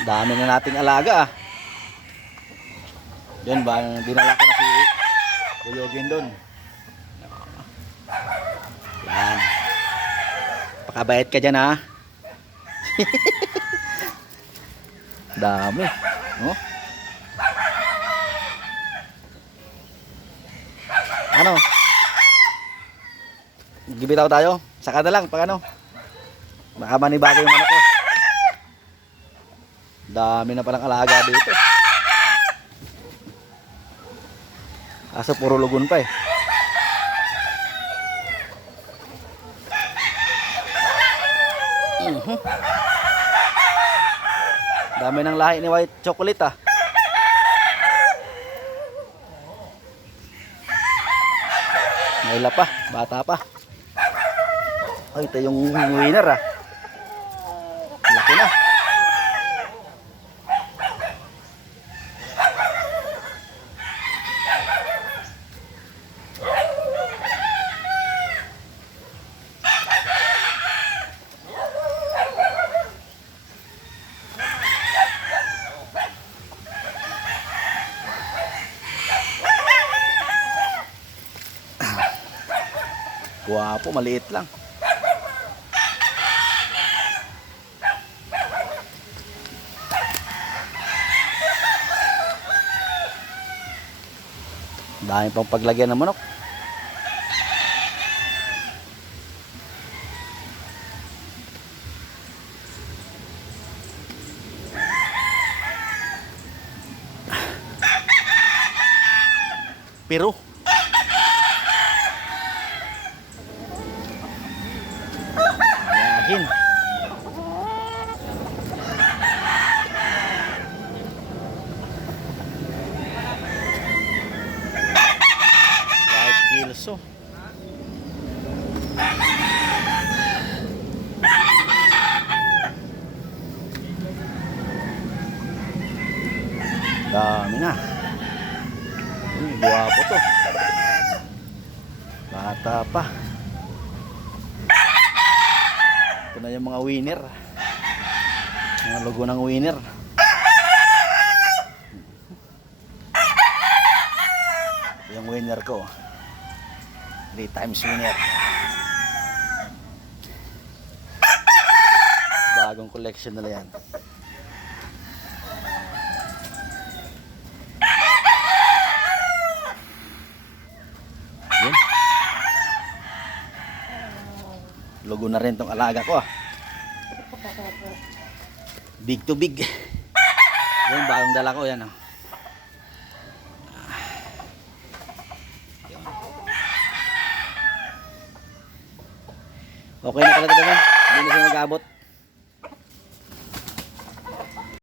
Dami na nating alaga ah. Yun ba, dinala ko na si Buyogin dun. Yan. Pakabait ka dyan ha. Dami. Oh. Ano? Gibitaw tayo. Saka na lang pag ano. Baka manibago yung ano ko. Dami na palang alaga dito. Kaso puro lugon pa eh. Dami ng lahi ni white chocolate ah. Naila pa, bata pa. Ay, ito yung winner ah. Laki na. Guwapo, maliit lang. Dahil pang paglagyan ng manok. Pero yahin. White Kelso. Dami na. Guwapo to. Bata pa. Ito na yung mga winner. Mga logo ng winner. Ito yung winner ko. 3 times winner. Bagong collection nila yan. Yun. Logo na rin tong alaga ko ah. Big to big. Yung bagong dala ko yan oh. Okay na pala ito naman. Hindi na siya mag-abot.